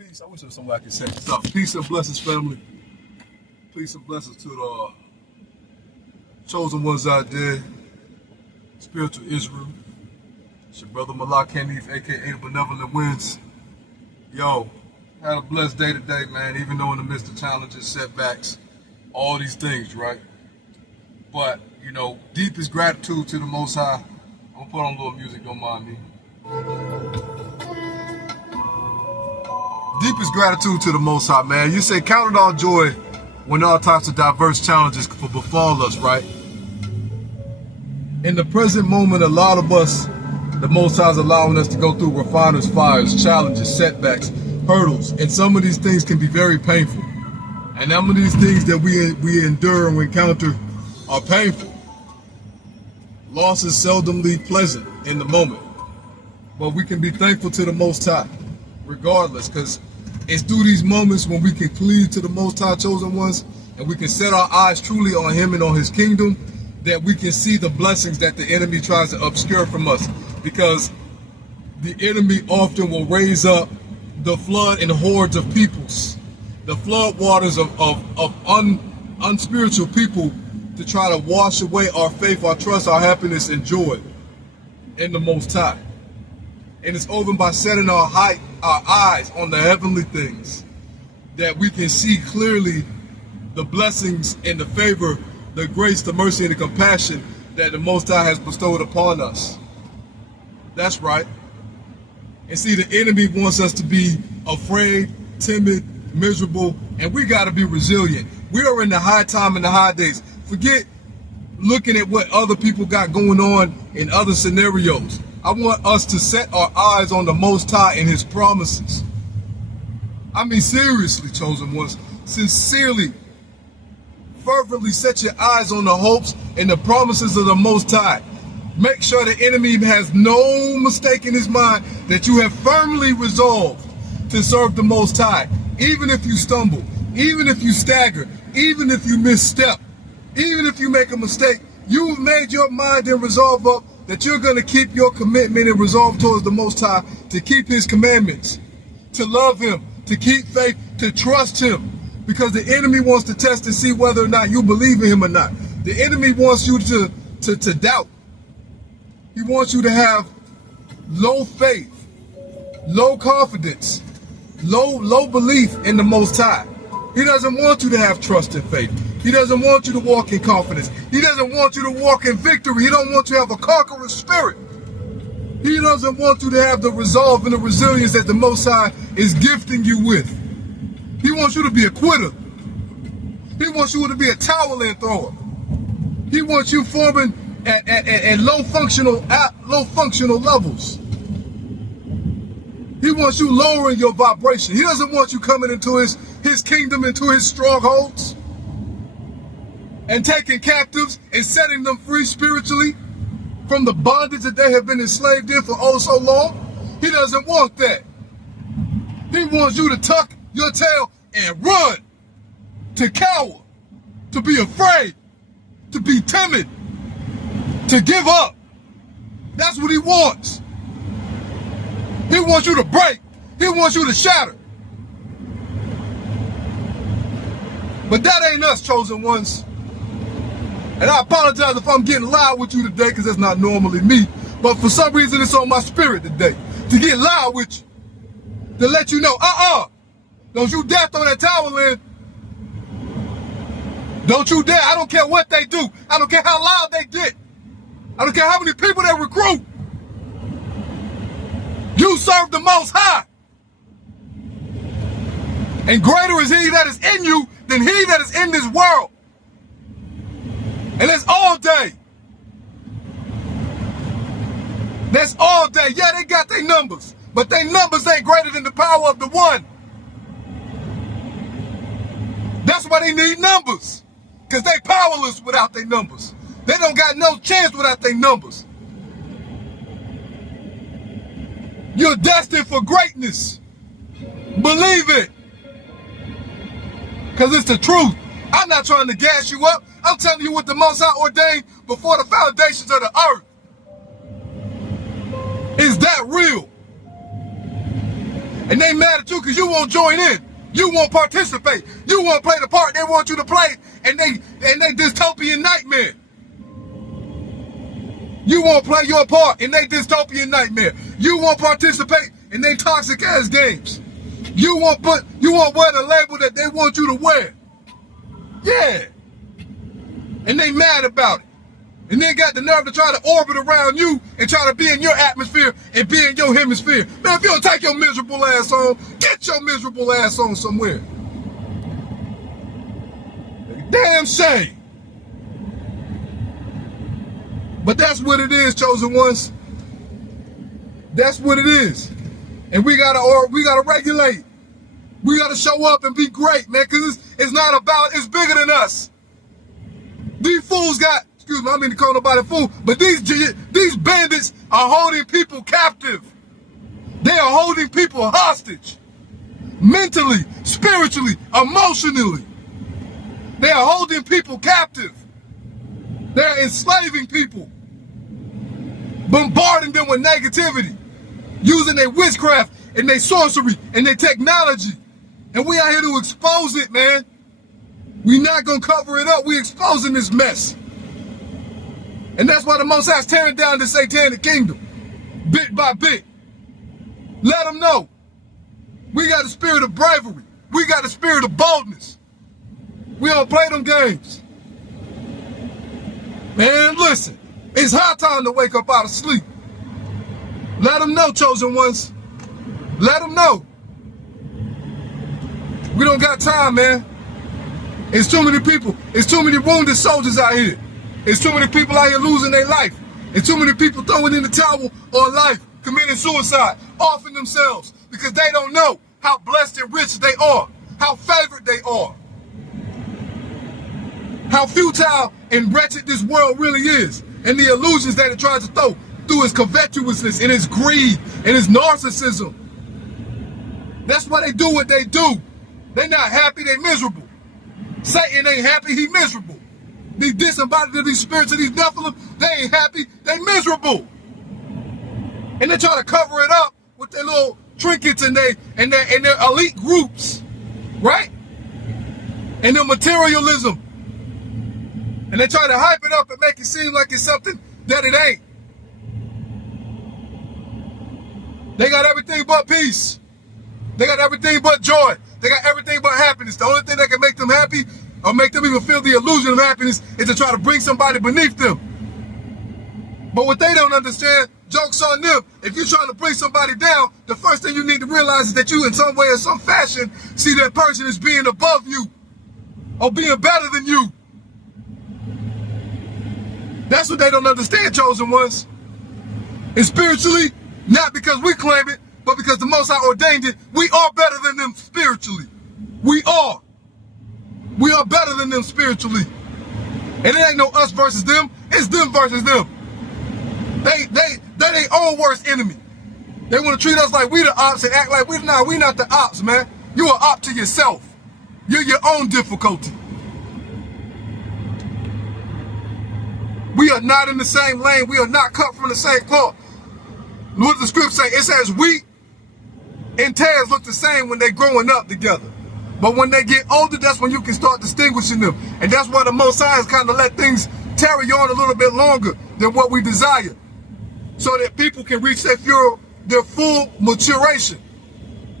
Peace. I wish there was somebody could say this up. Peace and blessings, family. Peace and blessings to the chosen ones out there. Spiritual Israel. It's your brother Malak Hanif, aka the Benevolent Winds. Yo, had a blessed day today, man. Even though in the midst of challenges, setbacks, all these things, right? But you know, deepest gratitude to the Most High. I'm gonna put on a little music. Don't mind me. Deepest gratitude to the Most High, man. You say count it all joy when all types of diverse challenges befall us, right? In the present moment, a lot of us, the Most High is allowing us to go through refiner's fires, challenges, setbacks, hurdles, and some of these things can be very painful. And some of these things that we endure and we encounter are painful. Loss is seldomly pleasant in the moment, but we can be thankful to the Most High regardless, because it's through these moments when we can cleave to the Most High chosen ones and we can set our eyes truly on Him and on His kingdom, that we can see the blessings that the enemy tries to obscure from us. Because the enemy often will raise up the flood and hordes of peoples, the flood waters of unspiritual people, to try to wash away our faith, our trust, our happiness, and joy in the Most High. And it's over by setting our eyes on the heavenly things that we can see clearly the blessings and the favor, the grace, the mercy, and the compassion that the Most High has bestowed upon us. That's right. And see, the enemy wants us to be afraid, timid, miserable, and we got to be resilient. We are in the high time and the high days. Forget looking at what other people got going on in other scenarios. I want us to set our eyes on the Most High and His promises. I mean, seriously, chosen ones, sincerely, fervently set your eyes on the hopes and the promises of the Most High. Make sure the enemy has no mistake in his mind that you have firmly resolved to serve the Most High. Even if you stumble, even if you stagger, even if you misstep, even if you make a mistake, you've made your mind and resolve up that you're going to keep your commitment and resolve towards the Most High, to keep His commandments, to love Him, to keep faith, to trust Him. Because the enemy wants to test and see whether or not you believe in Him or not. The enemy wants you to doubt. He wants you to have low faith, low confidence, low belief in the Most High. He doesn't want you to have trust and faith. He doesn't want you to walk in confidence. He doesn't want you to walk in victory. He don't want you to have a conqueror's spirit. He doesn't want you to have the resolve and the resilience that the Most High is gifting you with. He wants you to be a quitter. He wants you to be a towel in thrower. He wants you forming at low functional levels. He wants you lowering your vibration. He doesn't want you coming into his kingdom, into His strongholds, and taking captives and setting them free spiritually from the bondage that they have been enslaved in for oh so long. He doesn't want that. He wants you to tuck your tail and run, to cower, to be afraid, to be timid, to give up. That's what He wants. He wants you to break. He wants you to shatter. But that ain't us, chosen ones. And I apologize if I'm getting loud with you today, because that's not normally me. But for some reason, it's on my spirit today to get loud with you, to let you know, don't you dare throw that towel in. Don't you dare. I don't care what they do. I don't care how loud they get. I don't care how many people they recruit. You serve the Most High. And greater is He that is in you than he that is in this world. And that's all day. That's all day. Yeah, they got their numbers, but their numbers ain't greater than the power of the one. That's why they need numbers, because they powerless without their numbers. They don't got no chance without their numbers. You're destined for greatness. Believe it. Because it's the truth. I'm not trying to gas you up. I'm telling you what the Most High ordained before the foundations of the earth. Is that real? And they mad at you because you won't join in. You won't participate. You won't play the part they want you to play, and they dystopian nightmare. You won't play your part in their dystopian nightmare. You won't participate in their toxic ass games. You won't wear the label that they want you to wear. Yeah. And they mad about it. And they got the nerve to try to orbit around you and try to be in your atmosphere and be in your hemisphere. Man, if you don't take your miserable ass on, get your miserable ass on somewhere. Damn shame. But that's what it is, chosen ones. That's what it is. And we gotta regulate. We gotta show up and be great, man, because it's not about, it's bigger than us. These fools got, excuse me, I mean to call nobody a fool, but these bandits are holding people captive. They are holding people hostage. Mentally, spiritually, emotionally. They are holding people captive. They're enslaving people. Bombarding them with negativity. Using their witchcraft and their sorcery and their technology. And we out here to expose it, man. We not gonna cover it up. We exposing this mess. And that's why the Most High is tearing down the satanic kingdom. Bit by bit. Let them know. We got a spirit of bravery. We got a spirit of boldness. We don't play them games. Man, listen. It's high time to wake up out of sleep. Let them know, chosen ones. Let them know. We don't got time, man. It's too many people. It's too many wounded soldiers out here. It's too many people out here losing their life. It's too many people throwing in the towel on life, committing suicide, offing themselves because they don't know how blessed and rich they are, how favored they are, how futile and wretched this world really is, and the illusions that it tries to throw through its covetousness and its greed and its narcissism. That's why they do what they do. They're not happy, they miserable. Satan ain't happy, he miserable. These disembodied of these spirits of these Nephilim, they ain't happy, they miserable. And they try to cover it up with their little trinkets and their elite groups, right? And their materialism. And they try to hype it up and make it seem like it's something that it ain't. They got everything but peace. They got everything but joy. They got everything but happiness. The only thing that can make them happy or make them even feel the illusion of happiness is to try to bring somebody beneath them. But what they don't understand, joke's on them. If you're trying to bring somebody down, the first thing you need to realize is that you in some way or some fashion see that person as being above you or being better than you. That's what they don't understand, chosen ones. And spiritually, not because we claim it, but because the Most High ordained it, we are better than them spiritually. We are. We are better than them spiritually. And it ain't no us versus them, it's them versus them. They their own worst enemy. They want to treat us like we the ops and act like we not the ops, man. You are op to yourself. You're your own difficulty. We are not in the same lane. We are not cut from the same cloth. What does the script say? It says wheat and tares look the same when they're growing up together. But when they get older, that's when you can start distinguishing them. And that's why the Most High has kind of let things tarry on a little bit longer than what we desire. So that people can reach their full maturation.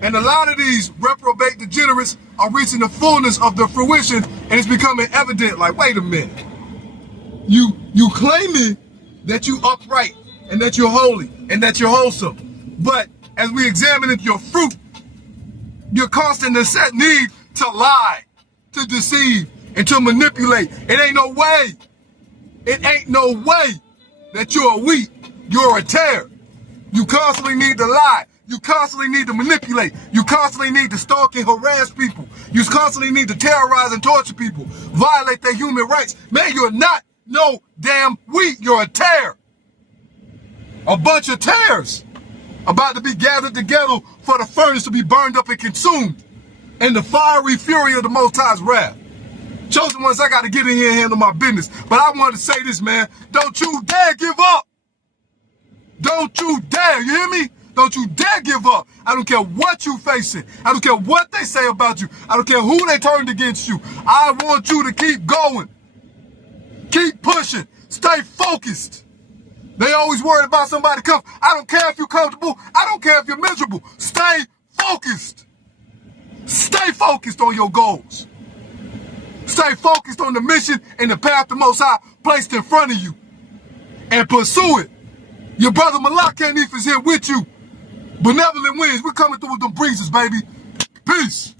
And a lot of these reprobate degenerates are reaching the fullness of their fruition, and it's becoming evident, like, wait a minute. You claiming that you upright and that you're holy and that you're wholesome. But as we examine your fruit, you're constant in set need to lie, to deceive, and to manipulate. It ain't no way. It ain't no way that you're a wheat. You're a tare. You constantly need to lie. You constantly need to manipulate. You constantly need to stalk and harass people. You constantly need to terrorize and torture people. Violate their human rights. Man, you're not no damn wheat. You're a tare. A bunch of tares about to be gathered together for the furnace to be burned up and consumed in the fiery fury of the Most High's wrath. Chosen ones, I got to get in here and handle my business. But I want to say this, man. Don't you dare give up. Don't you dare. You hear me? Don't you dare give up. I don't care what you facing. I don't care what they say about you. I don't care who they turned against you. I want you to keep going. Keep pushing. Stay focused. They always worried about somebody come. I don't care if you're comfortable. I don't care if you're miserable. Stay focused. Stay focused on your goals. Stay focused on the mission and the path the Most High placed in front of you. And pursue it. Your brother Malak Hanif is here with you. Benevolent Winds. We're coming through with them breezes, baby. Peace.